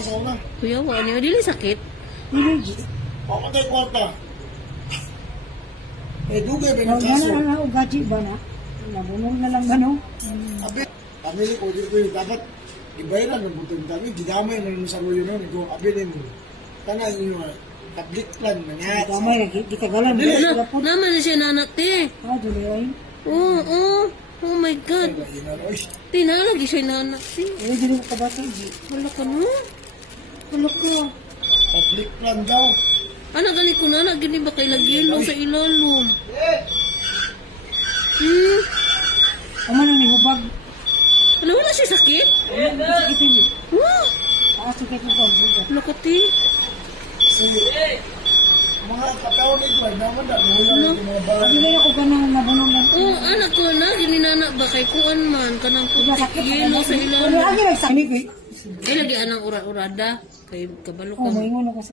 Sauna. Kuya, wala niyo. Dili sakit. Hindi. Ako tayo kwarta. Eh, dugay ba ng Huwag kaso? na lang gaji ba na? Nabunong na lang gano. Abi, kami ko dito dapat ibayaran ng butong kami. Gidamay na rin sa rulo nun. Ito, abi din mo. Tanan nyo, public plan na nga. Damay lagi. Di kagalan. Naman na siya nanate. Ah, duli ay. Oo. Oh my God. Tinalagi siya nanak. Eh, dili ko kabati. Wala ka no? Wala ka. Public plan daw. Anak gali ko na. Gini ba kay lagilo sa ilalom? Ama nang nihubag. Wala, wala siya sakit? Sakit hindi. Wah! Sakit mo pag buga. Wala ka ti. Sige. Mga katawag ito, ay naman na. Muya Ano? ng mga bahay. Hindi na ako ganang nabunong lang. Oh, anak ko na. Gininana ba kay kuan man. Kanang putik Sakit. yelo sa Ano ilalom. lagi nagsakit eh. Eh, lagi anang ura-urada. Kay kabalo Oh, ka. maingon ako sa